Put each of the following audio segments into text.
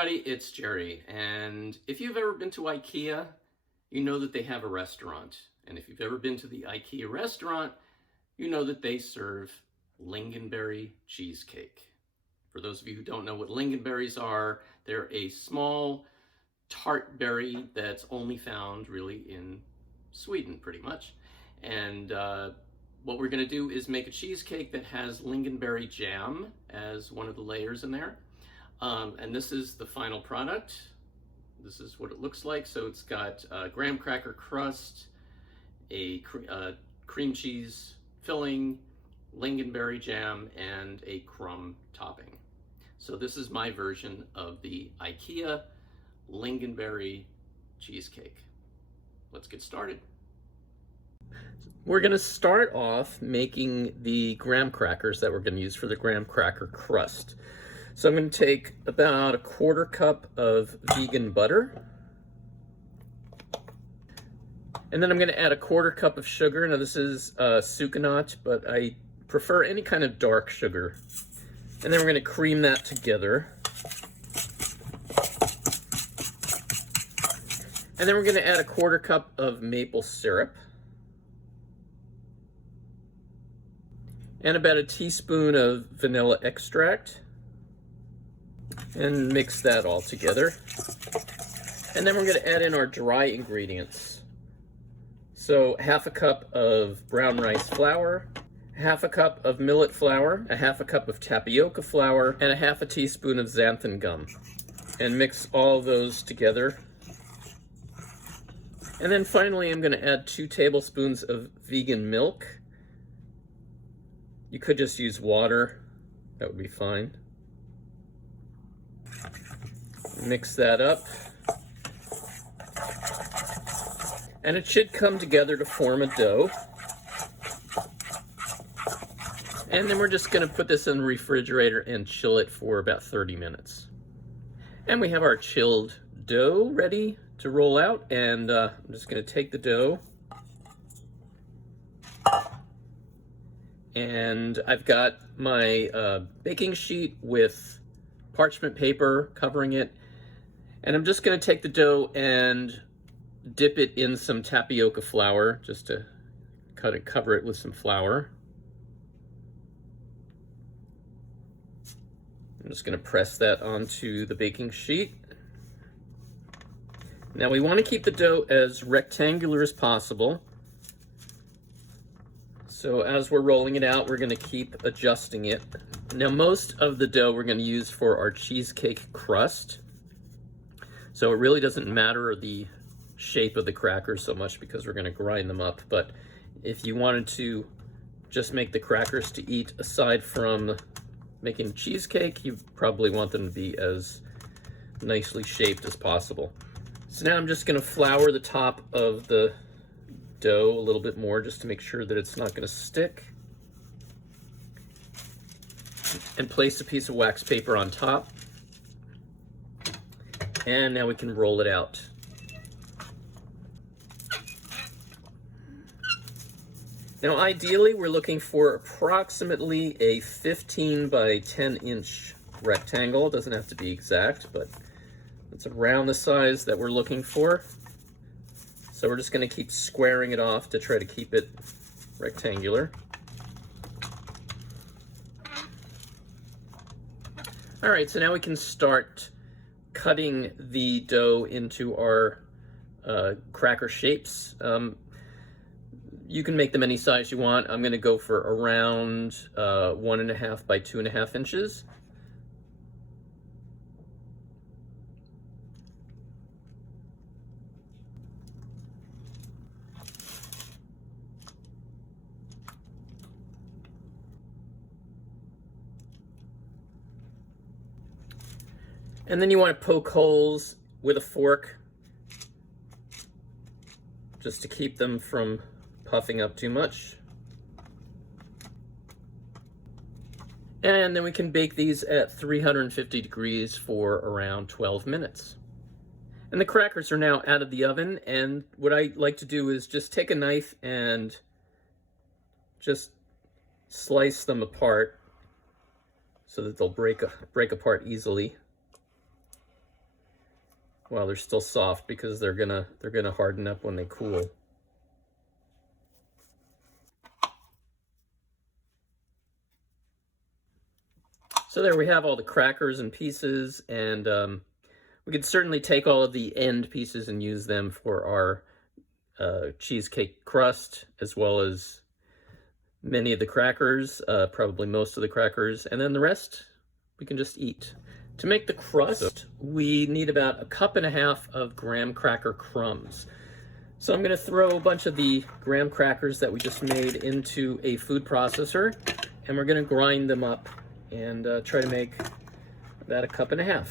everybody, it's Jerry, and if you've ever been to IKEA, you know that they have a restaurant. And if you've ever been to the IKEA restaurant, you know that they serve Lingonberry cheesecake. For those of you who don't know what lingonberries are, they're a small tart berry that's only found really in Sweden, pretty much. And what we're going to do is make a cheesecake that has lingonberry jam as one of the layers in there. And this is the final product. This is what it looks like. So it's got graham cracker crust, a cream cheese filling, lingonberry jam, and a crumb topping. So this is my version of the IKEA lingonberry cheesecake. Let's get started. We're going to start off making the graham crackers that we're going to use for the graham cracker crust. So I'm going to take about a 1/4 cup of vegan butter. And then I'm going to add a 1/4 cup of sugar. Now this is sucanat, but I prefer any kind of dark sugar. And then we're going to cream that together. And then we're going to add a 1/4 cup of maple syrup. And about a teaspoon of vanilla extract. And mix that all together. And then we're going to add in our dry ingredients. So 1/2 cup of brown rice flour, 1/2 cup of millet flour, 1/2 cup of tapioca flour, and 1/2 teaspoon of xanthan gum. And mix all those together. And then finally I'm going to add 2 tablespoons of vegan milk. You could just use water, that would be fine. Mix that up. And it should come together to form a dough. And then we're just going to put this in the refrigerator and chill it for about 30 minutes. And we have our chilled dough ready to roll out. And I'm just going to take the dough. And I've got my baking sheet with parchment paper covering it. And I'm just going to take the dough and dip it in some tapioca flour, just to kind of cover it with some flour. I'm just going to press that onto the baking sheet. Now we want to keep the dough as rectangular as possible. So as we're rolling it out, we're going to keep adjusting it. Now most of the dough we're going to use for our cheesecake crust. So it really doesn't matter the shape of the crackers so much because we're going to grind them up. But if you wanted to just make the crackers to eat aside from making cheesecake, you probably want them to be as nicely shaped as possible. So now I'm just going to flour the top of the dough a little bit more just to make sure that it's not going to stick. And place a piece of wax paper on top. And now we can roll it out. Now ideally we're looking for approximately a 15 by 10 inch rectangle. It doesn't have to be exact, but it's around the size that we're looking for. So we're just going to keep squaring it off to try to keep it rectangular. All right, so now we can start cutting the dough into our cracker shapes. You can make them any size you want. I'm going to go for around 1.5 by 2.5 inches. And then you want to poke holes with a fork just to keep them from puffing up too much. And then we can bake these at 350 degrees for around 12 minutes. And the crackers are now out of the oven, and what I like to do is just take a knife and just slice them apart so that they'll break apart easily. while they're still soft, because they're gonna harden up when they cool. So there we have all the crackers and pieces, and we could certainly take all of the end pieces and use them for our cheesecake crust, as well as many of the crackers, probably most of the crackers, and then the rest we can just eat. To make the crust, we need about 1.5 cups of graham cracker crumbs. So I'm going to throw a bunch of the graham crackers that we just made into a food processor, and we're going to grind them up and try to make about 1.5 cups.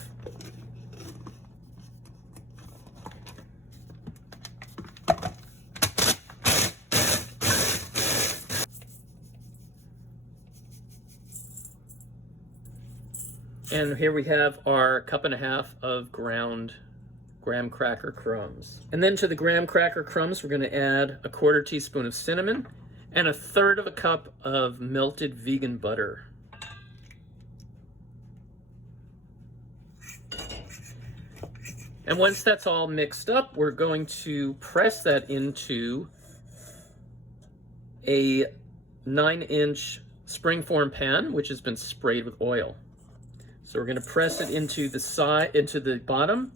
And here we have our 1.5 cups of ground graham cracker crumbs. And then to the graham cracker crumbs, we're going to add 1/4 teaspoon of cinnamon and 1/3 cup of melted vegan butter. And once that's all mixed up, we're going to press that into a 9-inch springform pan, which has been sprayed with oil. So we're going to press it into the side, into the bottom,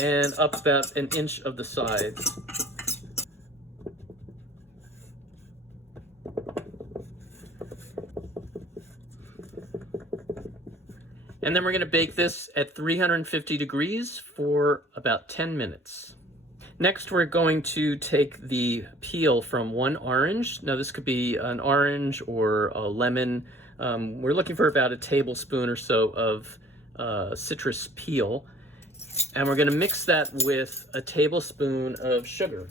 and up about 1 inch of the sides. And then we're going to bake this at 350 degrees for about 10 minutes. Next, we're going to take the peel from one orange. Now, this could be an orange or a lemon. We're looking for about 1 tablespoon or so of citrus peel. And we're going to mix that with 1 tablespoon of sugar.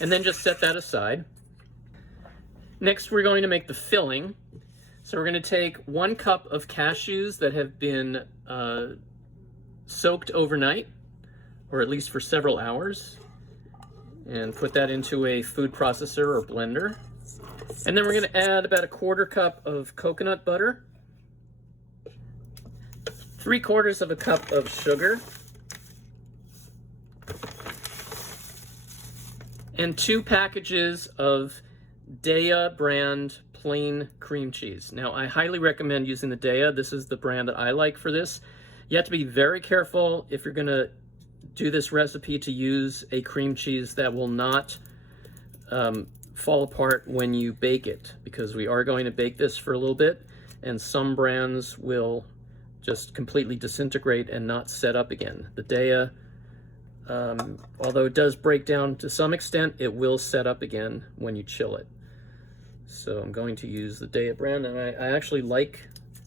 And then just set that aside. Next, we're going to make the filling. So we're going to take 1 cup of cashews that have been soaked overnight, or at least for several hours, and put that into a food processor or blender. And then we're going to add about 1/4 cup of coconut butter, 3/4 cup of sugar, and 2 packages of Daiya brand plain cream cheese. Now, I highly recommend using the Daiya. This is the brand that I like for this. You have to be very careful if you're going to do this recipe to use a cream cheese that will not fall apart when you bake it, because we are going to bake this for a little bit, and some brands will just completely disintegrate and not set up again. The Daiya, although it does break down to some extent, it will set up again when you chill it. So I'm going to use the Daiya brand, and I actually like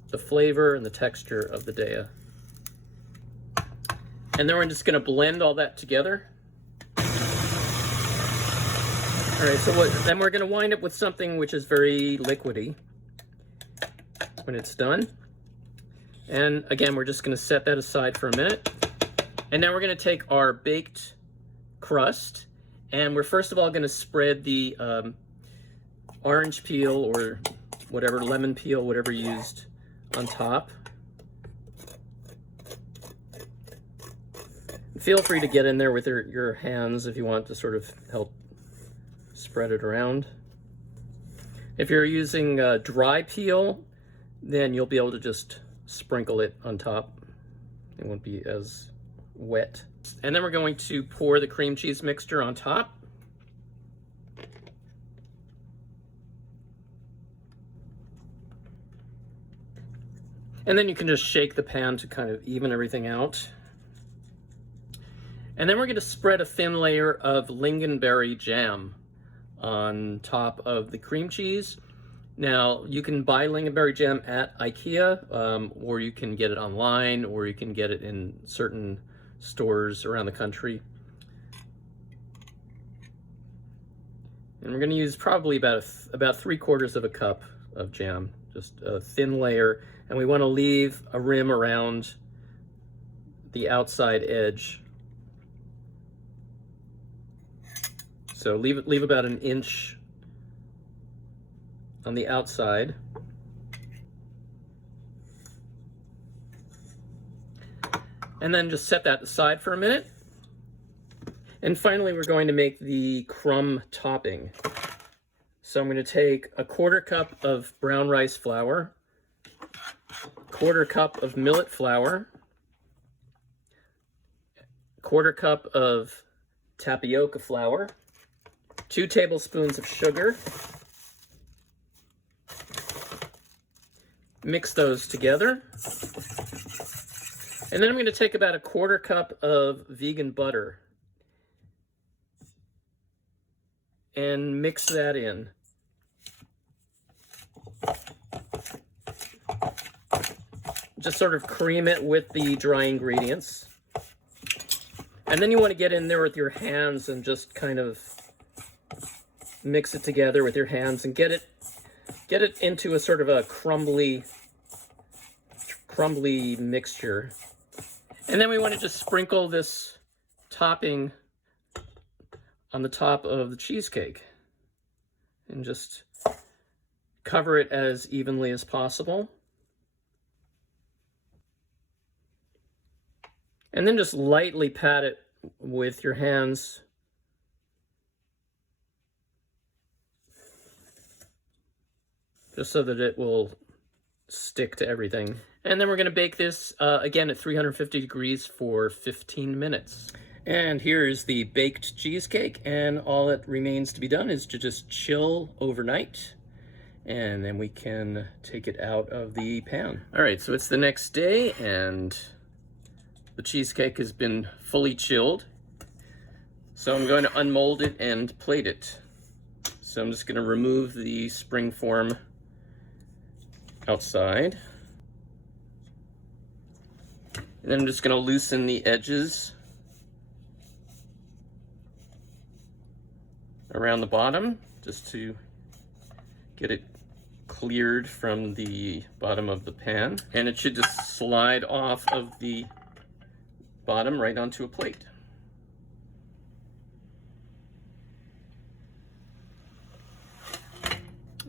the flavor and the texture of the Daiya. And then we're just going to blend all that together. All right, so then we're going to wind up with something which is very liquidy when it's done. And again, we're just going to set that aside for a minute. And now we're going to take our baked crust, and we're first of all going to spread the orange peel or whatever, lemon peel, whatever you used, on top. Feel free to get in there with your hands if you want to sort of help spread it around. If you're using dry peel, then you'll be able to just sprinkle it on top. It won't be as wet. And then we're going to pour the cream cheese mixture on top. And then you can just shake the pan to kind of even everything out. And then we're going to spread a thin layer of lingonberry jam on top of the cream cheese. Now, you can buy lingonberry jam at IKEA, or you can get it online, or you can get it in certain stores around the country. And we're going to use probably about 3/4 cup of jam, just a thin layer. And we want to leave a rim around the outside edge. So leave about 1 inch on the outside. And then just set that aside for a minute. And finally, we're going to make the crumb topping. So I'm going to take a 1/4 cup of brown rice flour, 1/4 cup of millet flour, 1/4 cup of tapioca flour, 2 tablespoons of sugar. Mix those together. And then I'm going to take about a 1/4 cup of vegan butter and mix that in. Just sort of cream it with the dry ingredients. And then you want to get in there with your hands and just kind of mix it together with your hands and get it into a sort of a crumbly mixture. And then we want to just sprinkle this topping on the top of the cheesecake and just cover it as evenly as possible. And then just lightly pat it with your hands. Just so that it will stick to everything. And then we're going to bake this again at 350 degrees for 15 minutes. And here's the baked cheesecake, and all that remains to be done is to just chill overnight, and then we can take it out of the pan. All right, so it's the next day, and the cheesecake has been fully chilled. So I'm going to unmold it and plate it. So I'm just going to remove the spring form outside. And then I'm just going to loosen the edges around the bottom, just to get it cleared from the bottom of the pan. And it should just slide off of the bottom right onto a plate.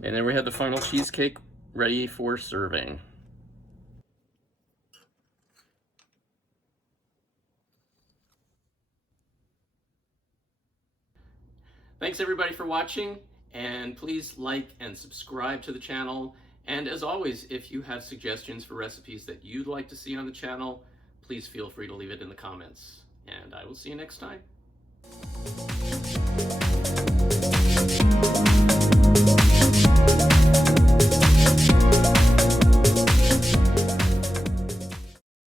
And then we have the final cheesecake ready for serving. Thanks everybody for watching, and please like and subscribe to the channel. And as always, if you have suggestions for recipes that you'd like to see on the channel, please feel free to leave it in the comments. And I will see you next time.